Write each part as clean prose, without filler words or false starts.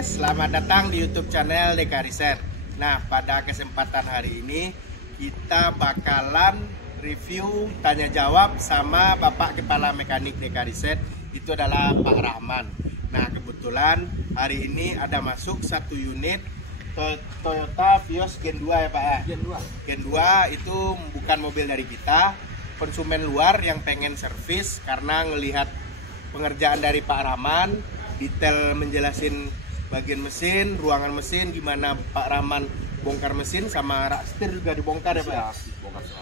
selamat datang di YouTube channel DK Riset. Nah, pada kesempatan hari ini kita bakalan review tanya jawab sama Bapak Kepala Mekanik DK Riset, itu adalah Pak Rahman. Nah, kebetulan hari ini ada masuk satu unit Toyota Vios Gen 2 ya Pak ya? Gen 2 itu bukan mobil dari kita, konsumen luar yang pengen servis karena ngelihat pengerjaan dari Pak Rahman, detail menjelasin bagian mesin, ruangan mesin, gimana Pak Rahman bongkar mesin, sama rak setir juga dibongkar ya Pak ya?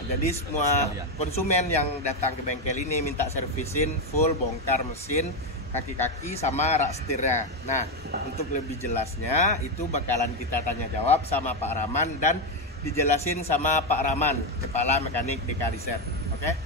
Jadi semua konsumen yang datang ke bengkel ini minta servisin full, bongkar mesin, kaki-kaki sama rak setirnya. Nah, untuk lebih jelasnya itu bakalan kita tanya jawab sama Pak Rahman dan dijelasin sama Pak Rahman, Kepala Mekanik DK Riset. Oke?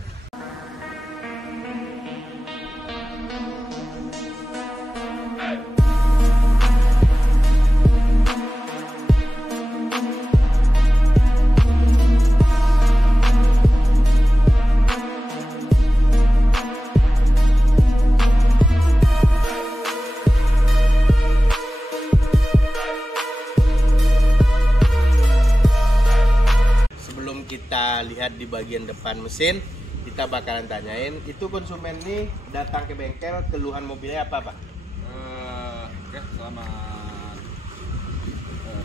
Kita lihat di bagian depan mesin, kita bakalan tanyain itu konsumen nih datang ke bengkel, keluhan mobilnya apa Pak? Oke, selamat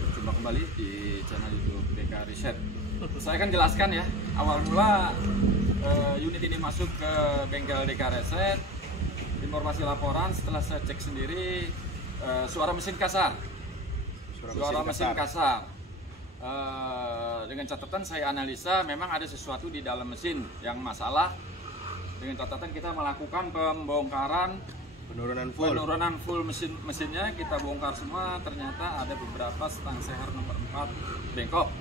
berjumpa kembali di channel YouTube DK Riset. Saya akan jelaskan ya, awal mula unit ini masuk ke bengkel DK Riset, informasi laporan setelah saya cek sendiri, suara mesin kasar. Suara mesin kasar. Dengan catatan saya analisa memang ada sesuatu di dalam mesin yang masalah. Dengan catatan kita melakukan pembongkaran, penurunan full mesinnya kita bongkar semua. Ternyata ada beberapa stang seher nomor 4 bengkok.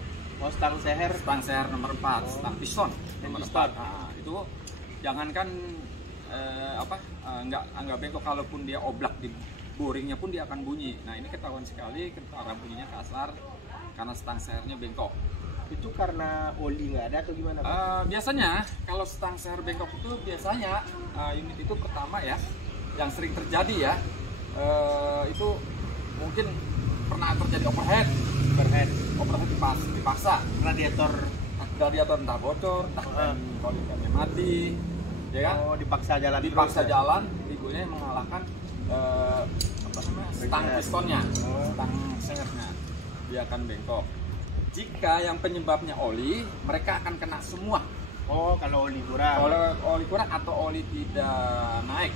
Oh, stang seher nomor 4, stang piston nomor 4. Nah, itu jangankan nggak bengkok, kalaupun dia oblak di boringnya pun dia akan bunyi. Nah, ini ketahuan sekali, ketara bunyinya kasar karena stang sehernya bengkok. Itu karena oli nggak ada atau gimana Pak? Biasanya kalau stang seher bengkok itu biasanya unit itu pertama ya, yang sering terjadi ya, itu mungkin pernah terjadi overhead dipaksa, radiator entah bocor, entah kolikannya mati, ya kan? Oh, dipaksa jalan, ibunya mengalahkan stang pistonnya, stang sehernya, dia akan bengkok. Jika yang penyebabnya oli, mereka akan kena semua. Oh, kalau oli kurang. Kalau oli kurang atau oli tidak naik,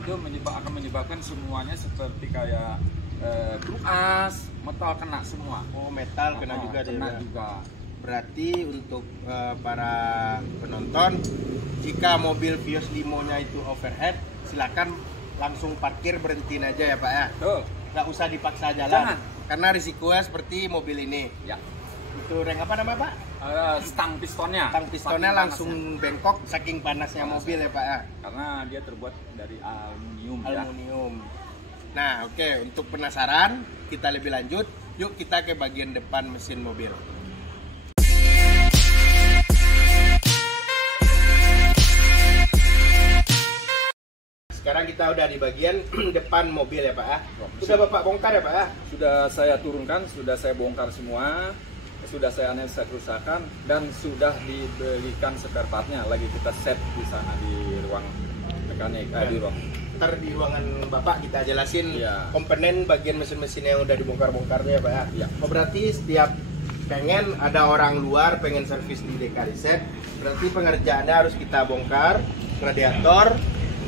itu akan menyebabkan semuanya seperti kayak bruas, metal kena semua. Oh, metal kena juga. Berarti untuk para penonton, jika mobil Vios Limo-nya itu overhead, silakan langsung parkir, berhentiin aja ya Pak ya. Betul. Nggak usah dipaksa jalan. Jangan. Karena risikonya seperti mobil ini. Ya. Itu reng apa namanya Pak? Stang pistonnya. Stang pistonnya langsung bengkok saking panasnya mobil ya Pak ya. Karena dia terbuat dari aluminium. Ya. Nah, oke, untuk penasaran kita lebih lanjut, yuk kita ke bagian depan mesin mobil. Sekarang kita udah di bagian depan mobil ya Pak ya. Sudah Bapak bongkar ya Pak ya? Sudah saya turunkan, sudah saya bongkar semua, sudah saya analisa kerusakan, dan sudah dibelikan spare partnya. Lagi kita set di sana di ruang mekanik, di ruang. Ntar di ruangan Bapak kita jelasin ya, komponen bagian mesin-mesin yang udah dibongkar-bongkarnya Pak ya. Ya. Oh, berarti setiap pengen ada orang luar pengen servis di DK Riset, berarti pengerjaannya harus kita bongkar, radiator,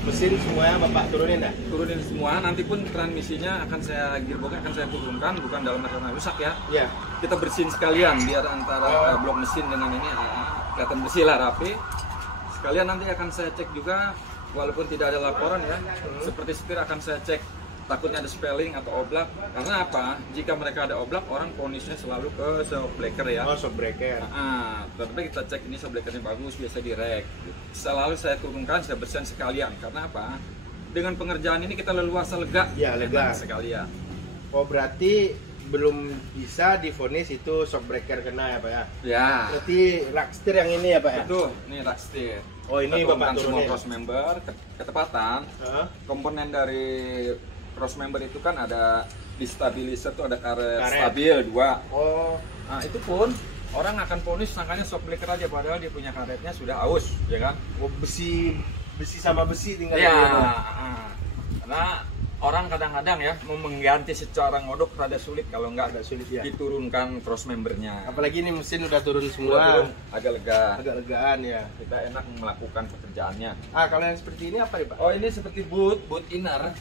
mesin semuanya Bapak turunin ya? Turunin semua, nanti pun transmisinya akan saya gearboxnya akan saya turunkan, bukan dalam artian rusak ya. Iya. Kita bersihin sekalian biar antara blok mesin dengan ini kelihatan bersih lah, rapi. Sekalian nanti akan saya cek juga, walaupun tidak ada laporan ya, seperti setir akan saya cek, takutnya ada spelling atau oblak. Karena apa? Jika mereka ada oblak, orang ponisnya selalu ke shock breaker ya. Oh, shock breaker. Tapi kita cek ini shock breakernya bagus, biasa direk. Selalu saya turunkan, saya bersihin sekalian. Karena apa? Dengan pengerjaan ini kita leluasa lega. Ya, lega sekalian. Oh, berarti belum bisa divonis itu shock breaker kena ya Pak ya? Ya. Berarti rak setir yang ini ya Pak ya? Betul, ini rak setir. Oh, ini Bapak turunin. Cross member, ketepatan. Komponen dari cross member itu kan ada di stabilizer tuh ada karet Karet. stabil 2. Oh, Nah itu pun orang akan ponis sangkanya shock breaker aja, padahal dia punya karetnya sudah aus, ya kan? oh, besi sama besi tinggal. Iya. di mana? Karena orang kadang-kadang ya mau mengganti secara ngodok rada sulit kalau nggak Agak sulit ya. diturunkan cross membernya. Apalagi ini mesin udah turun Udah semua. turun, agak lega. Agak legaan ya. Kita enak melakukan pekerjaannya. Kalau yang seperti ini apa nih Pak? Oh ini seperti boot inner.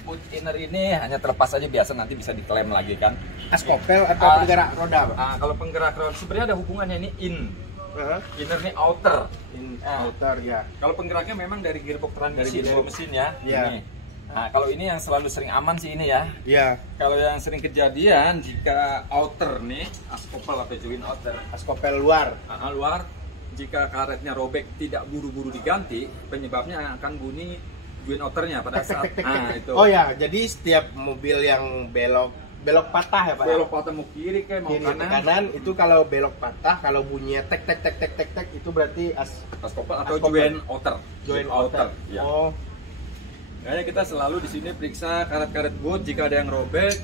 Boot inner ini hanya terlepas aja biasa, nanti bisa diklaim lagi kan. Askopel atau penggerak roda Pak? Kalau penggerak roda sebenarnya ada hubungannya, ini Heeh. inner nih outer. In Ah. outer ya. Kalau penggeraknya memang dari gearbox transmisi, Dari dari gearbox. mesin ya. Iya. Ini. Nah, kalau ini yang selalu sering aman sih ini ya. Iya. Kalau yang sering kejadian jika outer nih, askopel atau join outer Askopel luar. luar, jika karetnya robek tidak buru-buru diganti, penyebabnya akan bunyi join outernya pada saat itu. Oh ya, jadi setiap mobil yang belok patah ya Pak? Belok patah mau kiri kayak mau Kiri ke kanan, kanan itu kalau belok patah, kalau bunyinya tek tek tek tek tek tek itu berarti askopel atau Askopel. join outer. join outer. Ya. Oh, Makanya kita selalu di sini periksa karet-karet boot, jika ada yang robek,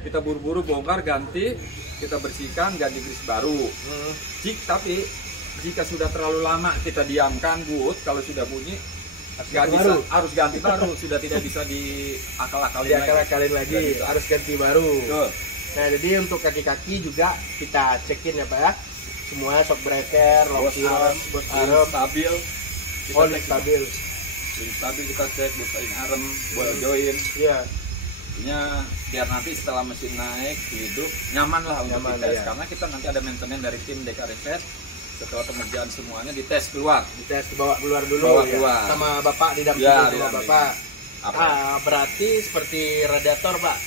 kita buru-buru bongkar, ganti, kita bersihkan, ganti gris baru. Tapi jika sudah terlalu lama kita diamkan boot, kalau sudah bunyi harus ganti baru, sudah tidak bisa diakal-akalin diakal-akalin lagi, Nggak bisa. harus ganti baru. Betul. Nah, jadi untuk kaki-kaki juga kita cekin ya Pak ya. Semua shock breaker, lock Bos arm, bos link arm, stabil, kita all cek stabil. link stabil, kita cek bos arm, boil join. Iya. Intinya biar nanti setelah mesin naik hidup nyaman lah untuk Nyaman, dites, ya. karena kita nanti ada maintenance dari tim DK Reset. Setelah pengerjaan semuanya dites keluar. Dites bawa keluar dulu Bawa ya. keluar. Sama Bapak didampingi Ya, sama didampingi. Bapak. Apa? Berarti seperti radiator Pak.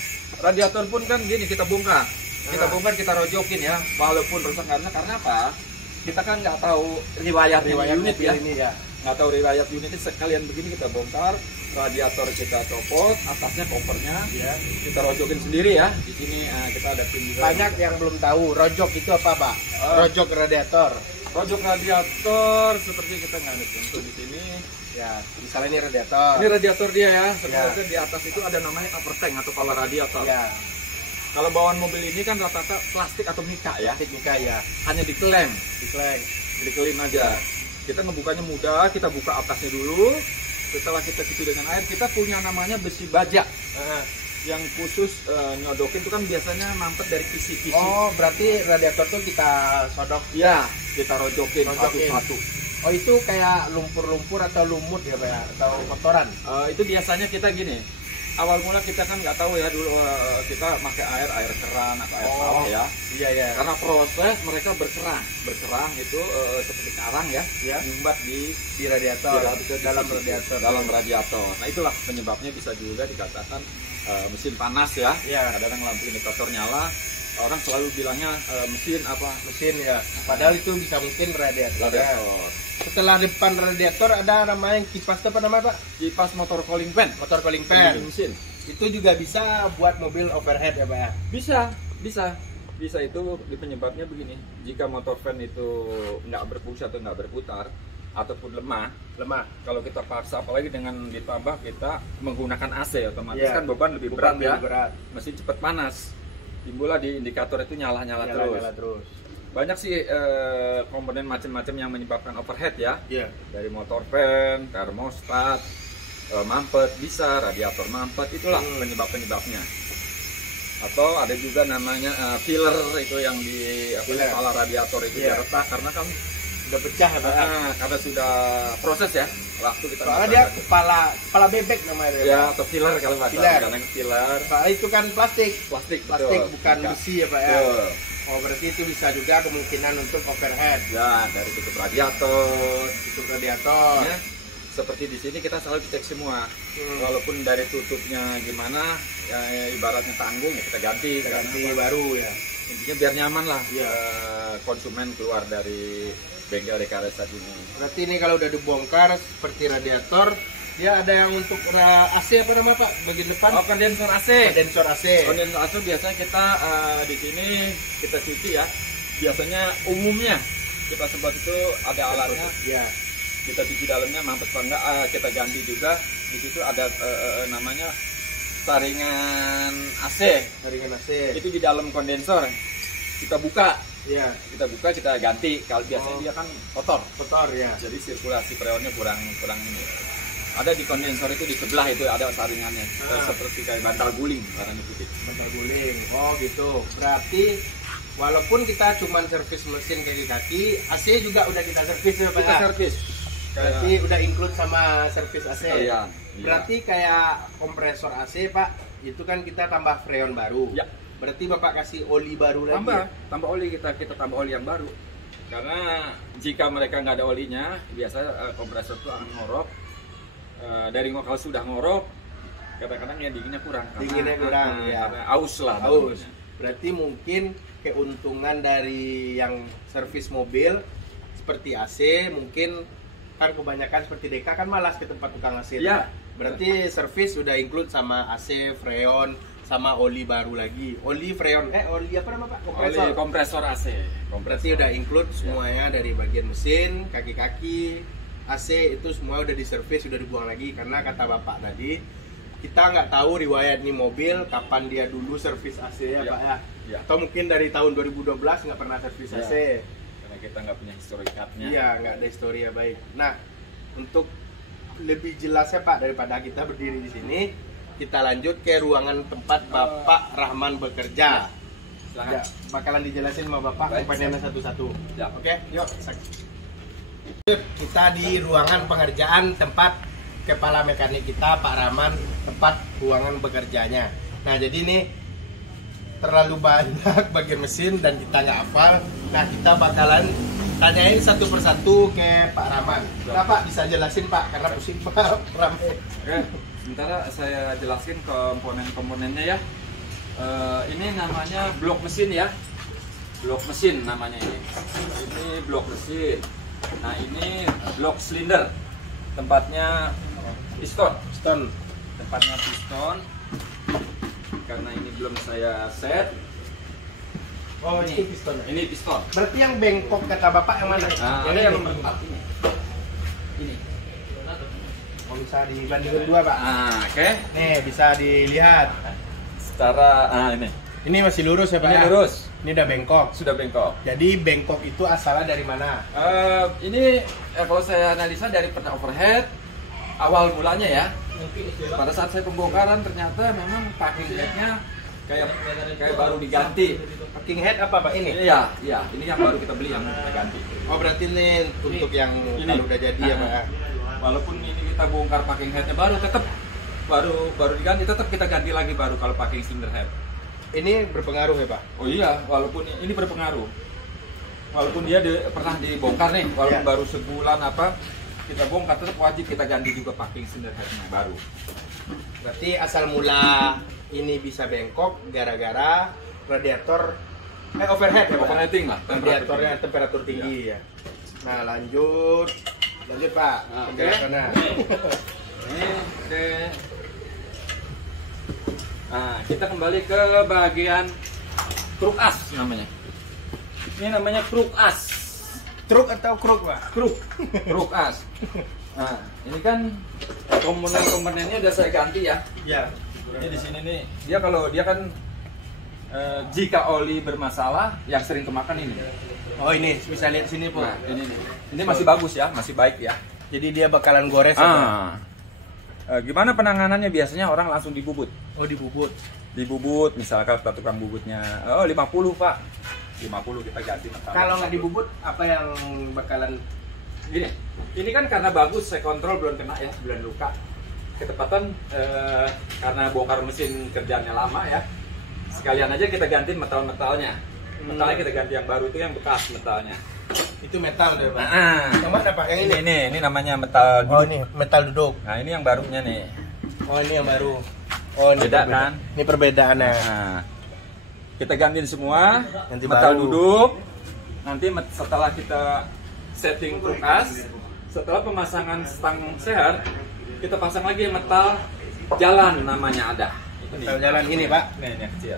Radiator pun kan gini, kita bongkar, Ah. kita rojokin ya, walaupun rusak, karena apa? Kita kan nggak tahu riwayat unit mobil ya, ini ya. nggak tahu riwayat unit, sekalian begini kita bongkar, radiator kita copot, atasnya covernya Ya. kita rojokin sendiri ya. Di sini kita ada tim juga. Banyak yang belum tahu rojok itu apa Pak? Rojok radiator. Rojok radiator seperti kita nggak ada contoh di sini. Ya, misalnya ini radiator. Ini radiator dia ya. Sebenarnya di atas itu ada namanya cover tank atau kepala radiator. Ya, Kalau bawaan mobil ini kan rata-rata plastik atau mika ya. plastik mika ya. Hanya diklaim, Diklaim. diklaim aja. Kita ngebukanya mudah, kita buka atasnya dulu. Setelah kita cuci dengan air, kita punya namanya besi baja yang khusus nyodokin itu kan biasanya mampet dari kisi-kisi. Oh, berarti radiator tuh kita sodok. Ya, kita rojokin Rojokin. satu-satu. Oh, itu kayak lumpur-lumpur atau lumut ya Pak ya? Atau kotoran? Itu biasanya kita gini, awal mula kita kan nggak tahu ya dulu, kita pakai air keran atau air sawah ya. Iya ya. Karena proses mereka berkerang itu seperti karang ya, nyumbat di Di radiator, dalam sisi-sisi, radiator. dalam radiator. Nah itulah penyebabnya, bisa juga dikatakan mesin panas ya. Iya. Kadang-kadang lampu indikator nyala, orang selalu bilangnya mesin apa? Mesin ya. Padahal itu bisa mungkin radiator. Ya. Radiator. Setelah depan radiator ada namanya kipas, apa namanya Pak? Kipas motor cooling fan. Motor cooling Pendingin fan. mesin. Itu juga bisa buat mobil overhead ya Pak ya? Bisa itu di penyebabnya begini. Jika motor fan itu nggak berfungsi atau nggak berputar ataupun lemah, kalau kita paksa, apalagi dengan ditambah kita menggunakan AC, otomatis Iya. kan beban lebih Beban berat ya, lebih berat. mesin cepat panas, timbullah di indikator itu nyala-nyala terus. terus. Banyak sih komponen macam-macam yang menyebabkan overhead ya, Iya. dari motor fan, termostat, mampet bisa, radiator mampet, itulah penyebab-penyebabnya. Atau ada juga namanya filler itu yang di Filler. kepala radiator itu Iya. dia retak karena kan Udah pecah ya Pak? karena sudah proses ya, waktu kita Soalnya dia kepala bebek namanya ya, ya, Pak? atau filler kalau bahasa Filler. kadang filler Soalnya itu kan plastik, plastik betul. Bukan Mika. besi ya Pak ya? Betul. Oh, berarti itu bisa juga kemungkinan untuk overhead, Ya, dari tutup radiator untuk radiator. ya. Seperti di sini kita selalu cek semua, Hmm. walaupun dari tutupnya gimana ya, ibaratnya tanggung ya kita ganti, Kita karena ganti baru ya. intinya biar nyaman lah Iya. konsumen keluar dari bengkel DK Reset ini. Berarti ini kalau udah dibongkar seperti radiator, dia ada yang untuk AC apa nama Pak? Bagian depan? Oh, kondensor AC. Kondensor AC. Kondensor AC biasanya kita di sini kita cuci ya. Biasanya umumnya kita sebut itu ada alatnya, Ya. kita cuci dalamnya mampet apa enggak, kita ganti juga. Di situ ada namanya saringan AC. Saringan AC. Itu di dalam kondensor. Kita buka. Iya. Kita ganti. Kalau biasanya dia kan kotor. Kotor ya. Jadi sirkulasi freonnya kurang ini. Ada di kondensor itu di sebelah itu ada saringannya. Seperti kayak bantal guling warna putih. Bantal guling. Oh gitu. Berarti walaupun kita cuma servis mesin kaki-kaki, AC juga udah kita servis ya Pak. Kita servis. Berarti udah include sama servis AC. Iya. Berarti kayak kompresor AC Pak, itu kan kita tambah freon baru. Ya. Berarti Bapak kasih oli baru lagi. Tambah oli kita tambah oli yang baru. Karena jika mereka nggak ada olinya, biasanya kompresor itu akan ngorok. Dari kalau sudah ngorok, kadang-kadang ya dinginnya kurang. Dinginnya kurang, ya. Karena aus lah. Aus. Berarti mungkin keuntungan dari yang servis mobil seperti AC, mungkin kan kebanyakan seperti Deka kan malas ke tempat tukang AC. Ya. Berarti servis sudah include sama AC, freon, sama oli baru lagi. Oli freon, oli apa nama Pak? Kompresor. Oli kompresor AC. Berarti udah include semuanya dari bagian mesin, kaki-kaki, AC itu semua udah diservis, sudah dibuang lagi karena kata Bapak tadi kita nggak tahu riwayat nih mobil kapan dia dulu servis AC ya Pak ya. Atau mungkin dari tahun 2012 nggak pernah servis AC. Karena kita nggak punya histori cardnya. Iya, nggak ada histori ya baik. Nah, untuk lebih jelasnya Pak daripada kita berdiri di sini, kita lanjut ke ruangan tempat Bapak Rahman bekerja. Ya, bakalan dijelasin sama Bapak komponennya satu-satu. Ya. Oke, yuk. Kita di ruangan pengerjaan tempat kepala mekanik kita Pak Rahman, tempat ruangan bekerjanya. Nah jadi ini terlalu banyak bagian mesin dan kita nggak hafal. Nah kita bakalan tanyain satu persatu ke Pak Rahman. Nah Pak bisa jelasin Pak karena pusing Pak rame. Oke, sementara saya jelasin komponen-komponennya ya. Ini namanya blok mesin ya. Blok mesin namanya ini. Ini blok mesin. Nah ini blok silinder, tempatnya piston. Tempatnya piston. Karena ini belum saya set. Oh ini piston. Ini piston. Berarti yang bengkok kata Bapak yang mana? Nah, ada yang nomor 4 ini. Ini. Oh, bisa dibandingkan dua Pak. Oke. Nih bisa dilihat. Secara ini. Ini masih lurus ya Pak? Ini ya? lurus. Ini udah bengkok. Sudah bengkok. Jadi bengkok itu asalnya dari mana? Ini kalau saya analisa dari pernah overhead awal mulanya ya. Pada saat saya pembongkaran ternyata memang packing headnya kayak baru diganti. Packing head apa Pak ini? Iya. Ini yang baru kita beli yang kita ganti. Oh berarti ini untuk yang ini. kalau udah jadi ya Pak? Walaupun ini kita bongkar packing headnya baru, tetap baru diganti, tetap kita ganti lagi baru kalau packing cylinder head. Ini berpengaruh ya Pak? Oh iya, walaupun ini berpengaruh. Walaupun dia pernah dibongkar nih, walaupun baru sebulan apa, kita bongkar tetap wajib kita ganti juga packing cylinder headnya baru. Berarti asal mula ini bisa bengkok gara-gara radiator overhead ya Pak? Overheating lah. Radiatornya temperatur tinggi ya. Nah lanjut Pak. Penjelasannya. Oke. Nah, kita kembali ke bagian kruk as namanya. Ini namanya kruk as. Truk atau kruk Pak? Kruk as. Nah, ini kan komponen-komponennya udah saya ganti ya. Iya. Ini di sini nih. Dia kan jika oli bermasalah yang sering kemakan ini. Oh ini bisa lihat sini Bu. Nah, ini masih bagus ya, masih baik ya. Jadi dia bakalan gores ya. Gimana penanganannya? Biasanya orang langsung dibubut. Oh dibubut. Dibubut, misalkan tukang bubutnya 50 Pak. 50 kita ganti. Kalau nggak dibubut apa yang bakalan gini? Ini kan karena bagus, saya kontrol belum kena ya, belum luka. Ketepatan karena bongkar mesin kerjaannya lama ya. Sekalian aja kita ganti metal-metalnya. Metalnya kita ganti yang baru, itu yang bekas metalnya. Itu metal deh Pak. Yang mana Pak? Yang ini namanya metal duduk. Oh ini metal duduk. Nah ini yang barunya nih. Oh ini yang baru. Oh ini beda kan? Ini perbedaannya. Nah, kita gantiin semua. Ganti metal baru. duduk. Nanti setelah kita setting kruk as, setelah pemasangan stang sehat, kita pasang lagi metal jalan namanya ada. Metal jalan ini Pak. Nih kecil.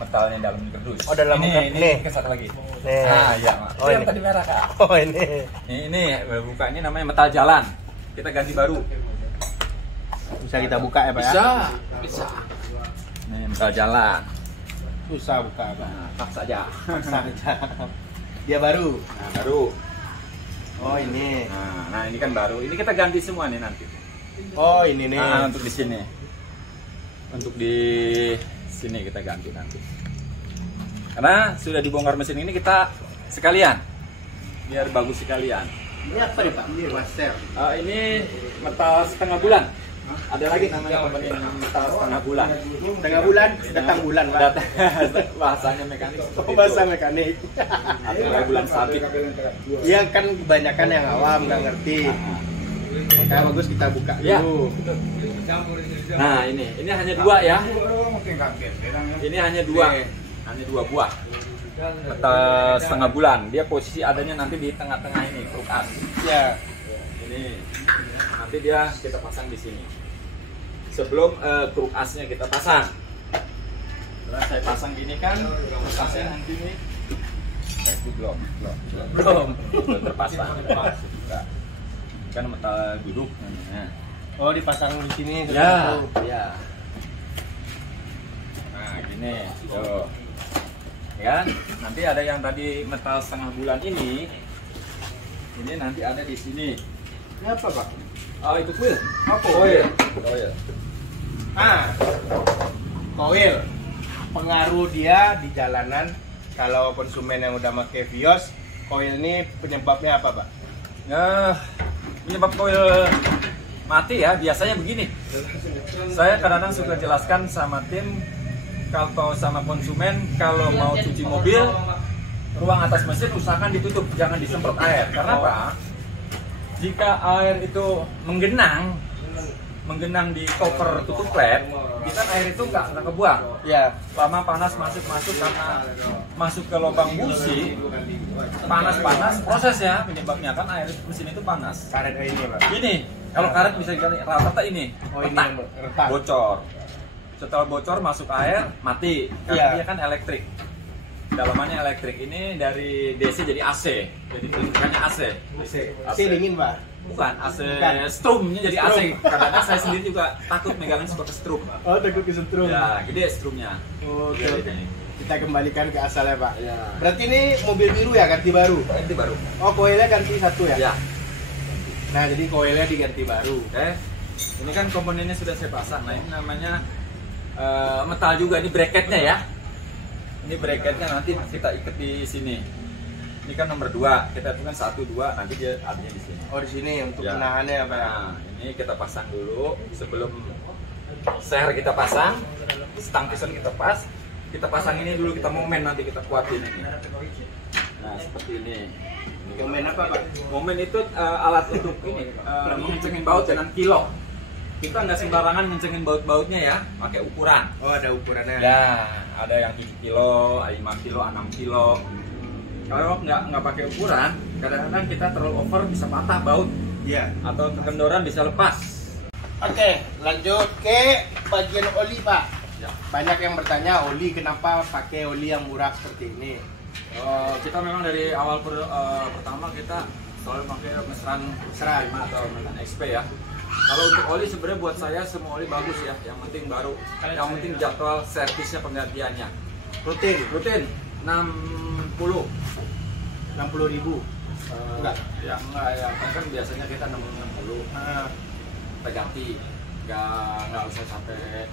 Metalnya dalam kerdus. Oh dalam ini satu lagi. Nih. Iya. Oh yang ini tadi merah Kak. Oh ini. Ini buka, ini namanya metal jalan. Kita ganti baru. Bisa kita buka ya Pak ya? Bisa. Nih metal jalan. Susah buka Pak. Nah, paksa aja. Paksa aja. Dia baru. Nah, baru. Oh ini. Nah, ini kan baru. Ini kita ganti semua nih nanti. Oh ini nih. Nah, untuk di sini. Untuk di sini kita ganti nanti. Karena sudah dibongkar mesin ini kita sekalian. Biar bagus sekalian. Ini apa nih Pak? Ini master. Ini metal setengah bulan. Ada lagi namanya company metal setengah bulan. Setengah bulan, datang bulan Pak. Bahasanya mekanik. Oh, bahasa mekanik. Atau bulan sabit. Iya kan kebanyakan yang awam nggak ngerti. Makanya bagus kita buka Ya. dulu. Nah ini hanya dua ya. Ini hanya dua buah. Metal setengah bulan. Dia posisi adanya nanti di tengah-tengah ini kruk as. Ya. Ini nanti dia kita pasang di sini. Sebelum kruk asnya kita pasang. Setelah saya pasang gini kan, kruk asnya nanti ini belum terpasang. Kan metal duduk namanya. Oh dipasang di sini. Ya. Nah gini, tuh. Ya, nanti ada yang tadi metal setengah bulan ini nanti ada di sini. Ini apa Pak? Oh itu kuil. Apa? Koil. Koil. Pengaruh dia di jalanan. Kalau konsumen yang udah pakai Vios, koil ini penyebabnya apa Pak? Ya, penyebab koil mati ya biasanya begini. Saya kadang-kadang suka jelaskan sama tim kalau sama konsumen kalau mau cuci mobil ruang atas mesin usahakan ditutup, jangan disemprot air. Karena apa? Jika air itu menggenang di cover tutup klep, kita air itu nggak kebuang. Ya. Lama panas masuk karena masuk ke lubang busi, panas prosesnya penyebabnya kan air mesin itu panas. Karet ini Pak. Ini kalau karet bisa dikali rata ini, Oh ini retak, yang retak. bocor. Setelah bocor masuk air mati karena Iya. dia kan elektrik. Dalamannya elektrik ini dari DC jadi AC, jadi bukannya AC. AC dingin Pak. Bukan AC Bukan. strumnya jadi AC. Strum. Kadang-kadang saya sendiri juga takut megangin seperti strum. Oh takut kesetrum. Ya, gede strumnya. Oke. Jadi ini. Kita kembalikan ke asalnya Pak. Ya. Berarti ini mobil biru ya ganti baru. Ganti baru. Oh koilnya ganti satu ya? Ya. Nah jadi koilnya diganti baru. Oke. Ini kan komponennya sudah saya pasang. Nah ini namanya metal juga. Ini bracketnya ya. Ini bracketnya nanti kita ikat di sini. Ini kan nomor 2. Kita itu kan 1, 2. Nanti dia artinya di sini. Oh di sini untuk Ya. penahannya ya Pak. Nah, ini kita pasang dulu sebelum ser kita pasang, stang piston kita pasang ini dulu, kita momen nanti kita kuatin ini. Nah seperti ini. Momen apa Pak? Momen itu alat untuk ini mengencengin baut dengan kilo. Kita nggak sembarangan ngencengin baut-bautnya ya, pakai ukuran. Oh ada ukurannya. Ya, ada yang 7 kilo, 5 kilo, 6 kilo. Kalau nggak pakai ukuran, kadang-kadang kita terlalu over bisa patah baut. Iya. Atau kekendoran bisa lepas. Oke, lanjut ke bagian oli Pak. Ya. Banyak yang bertanya oli kenapa pakai oli yang murah seperti ini. Kita memang dari awal pertama kita selalu pakai meseran 5 atau meseran XP ya. Kalau untuk oli sebenarnya buat saya semua oli bagus ya. Yang penting baru, yang penting jadwal servisnya penggantiannya. Rutin 60 60.000. Enggak. Enggak ya. Kan biasanya kita 60. Kita ganti. Enggak usah sampai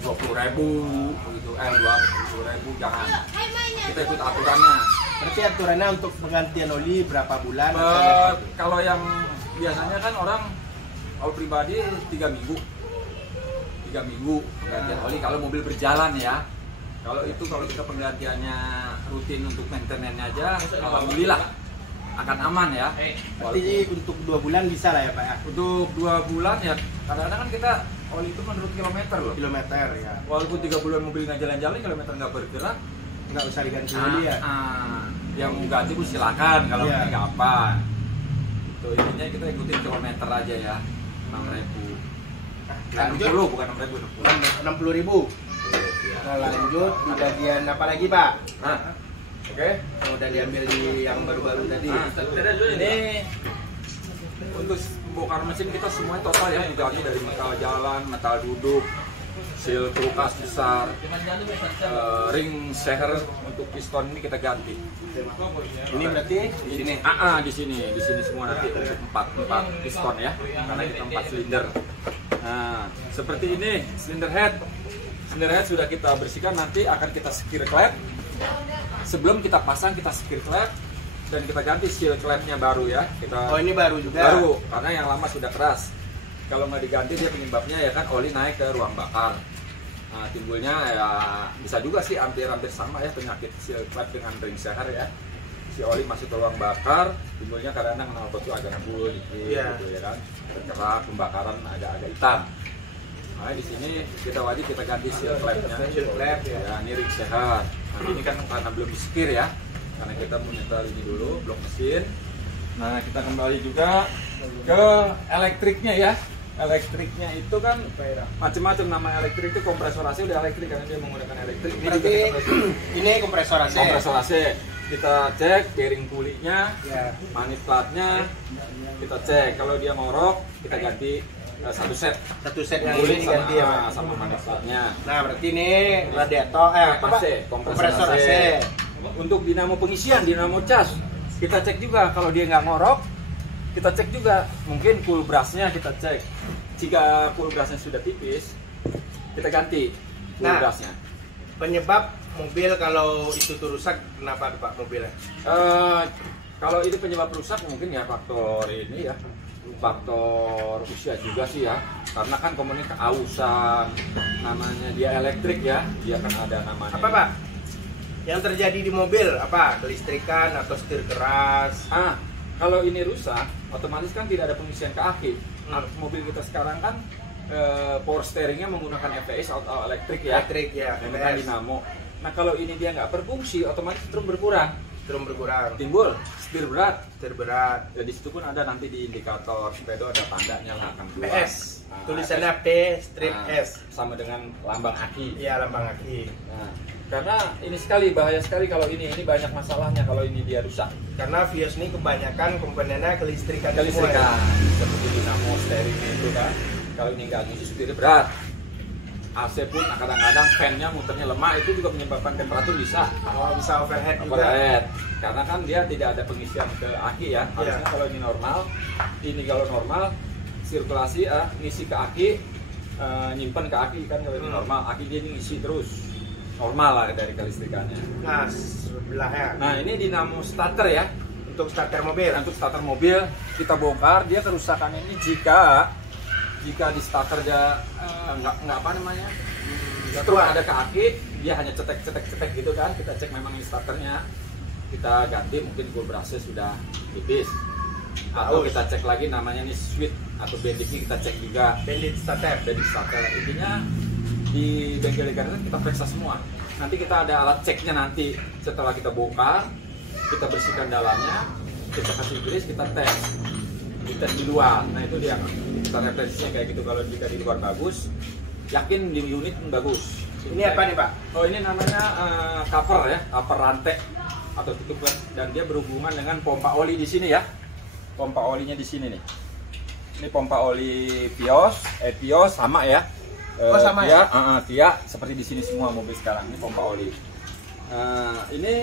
20.000 begitu, 20.000 jangan. Kita ikut aturannya. Berarti aturannya untuk penggantian oli berapa bulan? Kalau yang biasanya kan orang pribadi 3 minggu penggantian oli kalau mobil berjalan ya. Kalau kita penggantiannya rutin untuk maintenance aja, alhamdulillah akan aman ya. Berarti untuk 2 bulan bisa lah ya Pak ya? Untuk 2 bulan ya, kadang-kadang kan kita oli itu menurut kilometer loh. Kilometer ya. Walaupun 3 bulan mobil nggak jalan-jalan, kilometer nggak bergerak, Nggak usah diganti oli ya? yang mau ganti pun silakan, kalau Iya. nggak apa. Itu intinya kita ikutin kilometer aja ya, 6.000. Lanjut 60 bukan 6.000. 60.000. Ya. Nah, lanjut di bagian apa lagi Pak? Nah, oke. Yang udah diambil di yang baru-baru tadi. Nah, ini Untuk bongkar mesin kita semuanya total ya, diganti dari metal jalan, metal duduk, seal kulkas besar, ring seher untuk piston ini kita ganti. Ini berarti di sini. Di sini semua nanti untuk empat piston ya, karena kita 4 silinder. Nah, seperti ini silinder head. Silinder head sudah kita bersihkan, nanti akan kita sekir klep. Sebelum kita pasang kita sekir klep dan kita ganti seal klepnya baru ya. Oh, ini baru juga. Baru, karena yang lama sudah keras. Kalau nggak diganti dia penyebabnya ya kan oli naik ke ruang bakar. Nah, timbulnya ya bisa juga sih hampir sama ya penyakit seal klep dengan ring seher ya. Si oli masuk ke ruang bakar, timbulnya kadang-kadang knalpot itu agak ngebul dikit gitu ya kan. Berkerak, pembakaran agak hitam. Nah, di sini kita wajib kita ganti seal klepnya. Seal klep ya. Ya, ini ring seher. Nah, ini kan karena belum disekir ya. Karena kita mau nyetel ini dulu, blok mesin. Nah, kita kembali juga ke elektriknya ya. Elektriknya itu kan macam-macam, nama elektrik itu kompresor AC udah elektrik karena dia menggunakan elektrik. Ini berarti ini kompresor AC. Kompresor AC. Kita cek bearing pulinya, Ya. manis platnya, kita cek. Kalau dia ngorok, kita ganti satu set. Satu set yang Puli ini ganti ya, Pak. sama manis platnya. Nah, berarti ini radiator apa, Pak? AC, Kompresor AC. Untuk dinamo pengisian, dinamo cas, kita cek juga. Kalau dia nggak ngorok, kita cek juga. Mungkin cool brushnya kita cek. Jika cool brushnya sudah tipis, kita ganti cool Nah, brushnya. Penyebab mobil kalau itu tuh rusak, kenapa tuh, Pak, mobilnya? Kalau itu penyebab rusak mungkin ya faktor ini ya, faktor usia juga sih ya. Karena kan komponen keausan, namanya dia elektrik ya, dia kan ada namanya. Apa, Pak? Yang terjadi di mobil apa? Kelistrikan atau setir keras? Kalau ini rusak, otomatis kan tidak ada pengisian ke aki. Hmm. Mobil kita sekarang kan power steeringnya menggunakan EVS atau elektrik ya. Elektrik ya, Menggunakan EVS. dinamo. Nah kalau ini dia nggak berfungsi, otomatis strum berkurang. Strum berkurang, Timbul setir berat. setir berat. Jadi situ pun ada nanti di indikator sepedo ada tandanya lah akan keluar. PS, Nah, tulisannya P strip Nah, S. sama dengan lambang aki. Iya, lambang aki. Nah, karena ini sekali bahaya sekali kalau ini banyak masalahnya kalau ini dia rusak. Karena Vios ini kebanyakan komponennya kelistrikan semua ya. Kelistrikan seperti dinamo steeringnya itu kan. Kalau ini nggak ngisi setir berat. AC pun kadang-kadang fan-nya muternya lemah, itu juga menyebabkan temperatur bisa Bisa overhead juga. overhead. Karena kan dia tidak ada pengisian ke aki ya. Harusnya kalau ini normal, kalau normal sirkulasi ngisi ke aki, nyimpen ke aki kan kalau ini normal, aki dia ngisi terus. Normal lah dari kelistrikannya. Nah, sebelahnya Nah, ini dinamo starter ya. untuk starter mobil. Untuk starter mobil kita bongkar, dia kerusakan ini jika di starter dia nggak apa namanya, terus ada ke aki, dia hanya cetek gitu kan. Kita cek memang ini starternya, kita ganti, mungkin cool brushnya sudah tipis, atau kita cek lagi namanya nih switch atau banditnya kita cek juga. Bandit starter. Bandit starter intinya di bengkel ikan kita periksa semua. Nanti kita ada alat ceknya nanti setelah kita bongkar, kita bersihkan dalamnya, kita kasih grease, kita tes di luar. Nah itu dia kita referensinya kayak gitu. Kalau jika di luar bagus, yakin di unit pun bagus. Ini apa nih, Pak? Oh ini namanya cover ya, cover rantai atau tutup, dan dia berhubungan dengan pompa oli di sini ya. Pompa olinya di sini nih. Ini pompa oli Vios sama ya. Sama ya? Dia seperti di sini semua mobil sekarang. Ini pompa oli. Ini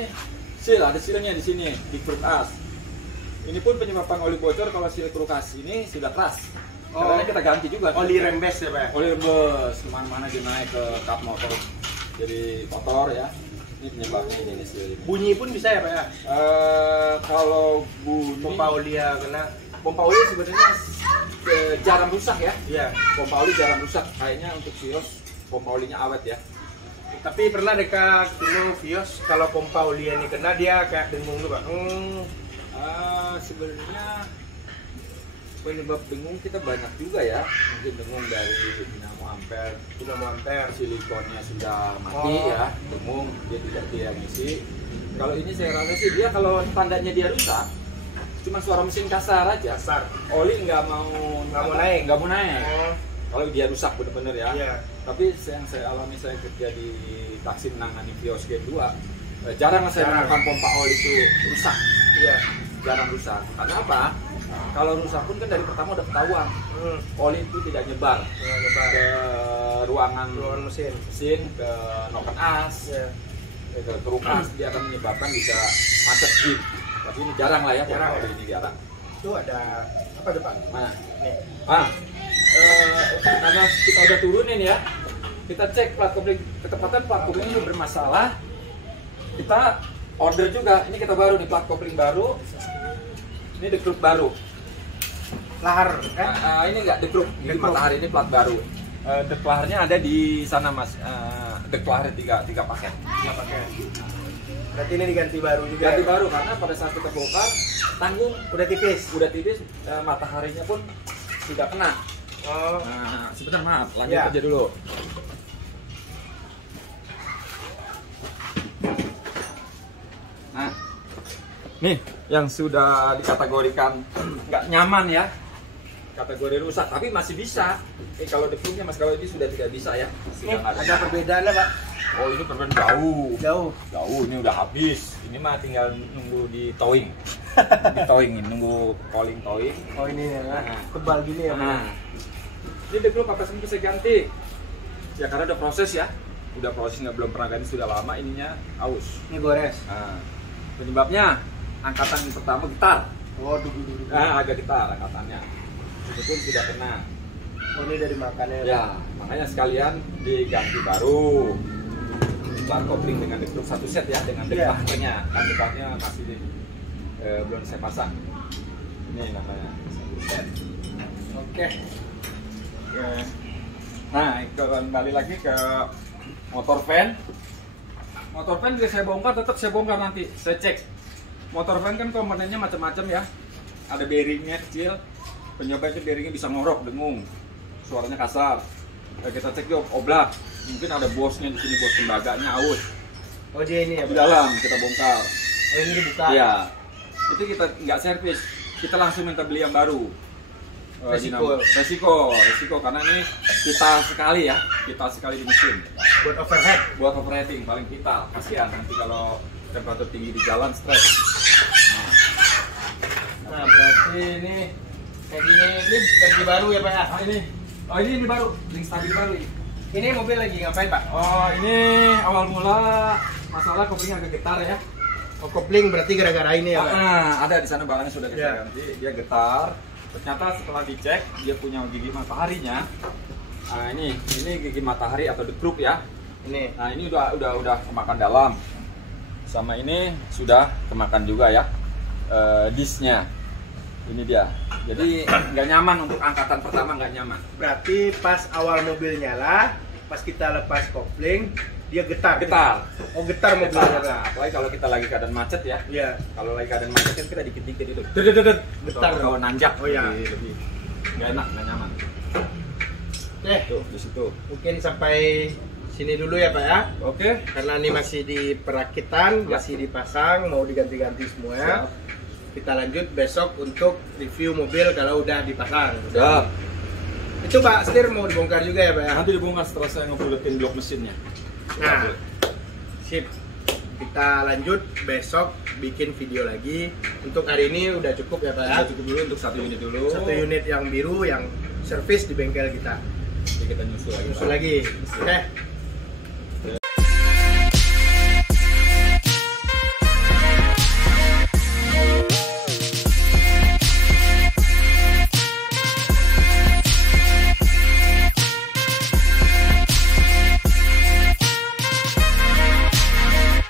ada sealnya di sini di kruk as. Ini pun penyebabkan oli bocor kalau seal kruk as ini sudah keras. Karena kita ganti juga. Oli rembes ya, Pak? Oli rembes kemana-mana dia naik ke kap motor, jadi kotor ya. Ini penyebabnya ini seal ini. Bunyi pun bisa ya, Pak ya? Kalau bunyi Pompa oli ya kena. pompa oli sebenarnya jarang rusak ya. Iya. Pompa oli jarang rusak. Kayaknya untuk Vios pompa olinya awet ya. Tapi pernah dekat dulu Vios kalau pompa oli ini kena dia kayak dengung tuh, Pak. Sebenarnya penyebab dengung kita banyak juga ya. Mungkin dengung dari dinamo ampere, silikonnya sudah mati ya, dengung dia tidak dia ngisi. Kalau ini saya rasa sih dia kalau tandanya dia rusak, cuma suara mesin kasar aja. Oli nggak mau naik. Kalau dia rusak bener-bener ya. Iya. Tapi yang saya alami, saya kerja di taksi menangani Vios Gen 2, jarang saya menemukan pompa oli itu rusak. Iya. jarang rusak. Karena apa? Kalau rusak pun kan dari pertama udah ketahuan. Oli itu tidak nyebar ke ruangan mesin, ke noken as, ke keruk as, dia akan menyebabkan bisa macet jeep. Tapi ini jarang lah ya, jarang. Ini jarang. Itu ada apa tuh Pak? Nah, karena kita udah turunin ya, kita cek plat kopling, ketepatan plat kopling itu bermasalah. Kita order juga, ini kita baru nih plat kopling baru, ini dekruk baru. Lahar kan? Ini enggak dekruk, ini matahari, ini plat baru. Deklaharnya ada di sana mas, deklarnya tiga paket. Berarti ini diganti baru juga. Ganti baru karena pada saat kita bongkar tanggung udah tipis, mataharinya pun tidak kena. Oh. Nah, sebentar maaf, lanjut aja dulu. Nah, nih yang sudah dikategorikan nggak nyaman ya, kategori rusak, tapi masih bisa. Kalau dekruknya mas, kalau ini sudah tidak bisa ya. Ada perbedaannya Pak? Oh ini perbedaan jauh, ini udah habis. Ini mah tinggal nunggu di towing, nunggu calling towing. Oh ini ya, tebal gini ya. Ini dekruk apa sih bisa ganti? Ya karena udah proses ya, belum pernah ganti sudah lama, ininya aus. Ini gores. Penyebabnya angkatan pertama getar. Oh dulu. Agak getar angkatannya. Itu pun tidak kena. Oh ini dari makannya. Ya, makanya sekalian diganti baru. Plat kopling dengan dekruk satu set ya, dengan deklarnya. Kan deklarnya masih belum saya pasang. Ini namanya satu set. Oke. Nah, kembali lagi ke motor van. Motor van juga saya bongkar, tetap saya bongkar nanti. Saya cek. Motor van kan komponennya macam-macam ya. Ada bearingnya kecil. Penyebab itu bearingnya bisa ngorok, dengung. Suaranya kasar. Kita cek juga oblak. Mungkin ada bosnya di sini, bos tembaganya aus. Oh dia ini ya? Di dalam kita bongkar. Oh ini dibuka? Iya. Itu kita nggak servis. Kita langsung minta beli yang baru. Resiko karena ini vital sekali ya, vital sekali di mesin. Buat overheating paling vital. Kasihan nanti kalau temperatur tinggi di jalan stres. Nah berarti ini kayak gini, ini ganti baru ya Pak ya? Ini baru, link stabil baru ini. Ini mobil lagi ngapain Pak? Oh ini awal mula masalah koplingnya agak getar ya. Oh kopling berarti gara-gara ini ya Pak? Ada di sana barangnya sudah kita ganti, dia getar. Ternyata setelah dicek dia punya gigi mataharinya. Nah ini gigi matahari atau dekruk ya. Nah ini udah kemakan dalam. Sama ini sudah kemakan juga ya. Disnya. Ini dia. Jadi nggak nyaman untuk angkatan pertama, nggak nyaman. Berarti pas awal mobil nyala, pas kita lepas kopling, dia getar. Oh getar mobilnya. Apalagi kalau kita lagi keadaan macet ya. Iya. Kalau lagi keadaan macet kan kita dikit-dikit itu. Getar. Kalau nanjak. Oh iya. Lebih nggak enak, nggak nyaman. Oke. Tuh di situ. Mungkin sampai sini dulu ya Pak ya. Oke. Karena ini masih di perakitan, masih dipasang, mau diganti-ganti semua ya. Kita lanjut besok untuk review mobil kalau udah dipasang. Siap. Itu Pak setir mau dibongkar juga ya Pak ya? Nanti dibongkar setelah saya ngebuletin blok mesinnya. Nah, sip. Kita lanjut besok bikin video lagi. Untuk hari ini udah cukup ya Pak ya? Udah cukup dulu untuk satu unit dulu. Satu unit yang biru yang servis di bengkel kita. Jadi kita nyusul lagi. Oke.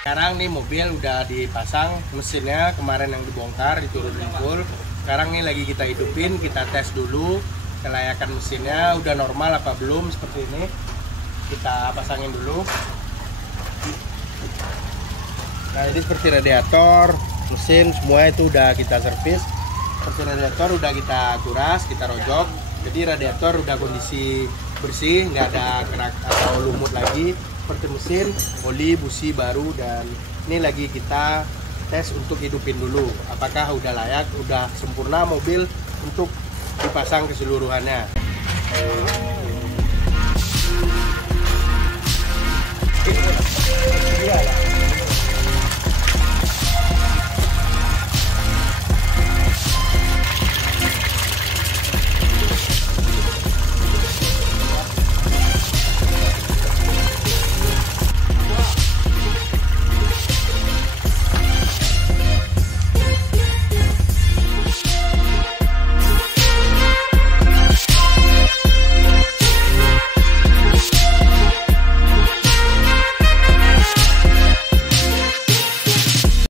Sekarang nih mobil udah dipasang mesinnya, kemarin yang dibongkar diturunin full. Sekarang nih lagi kita hidupin, kita tes dulu kelayakan mesinnya udah normal apa belum, seperti ini. Kita pasangin dulu. Nah ini seperti radiator, mesin semua itu udah kita servis. Seperti radiator udah kita kuras, kita rojok. Jadi radiator udah kondisi bersih, nggak ada kerak atau lumut lagi. Seperti mesin, oli, busi baru, dan ini lagi kita tes untuk hidupin dulu apakah udah layak, udah sempurna mobil untuk dipasang keseluruhannya. Iya.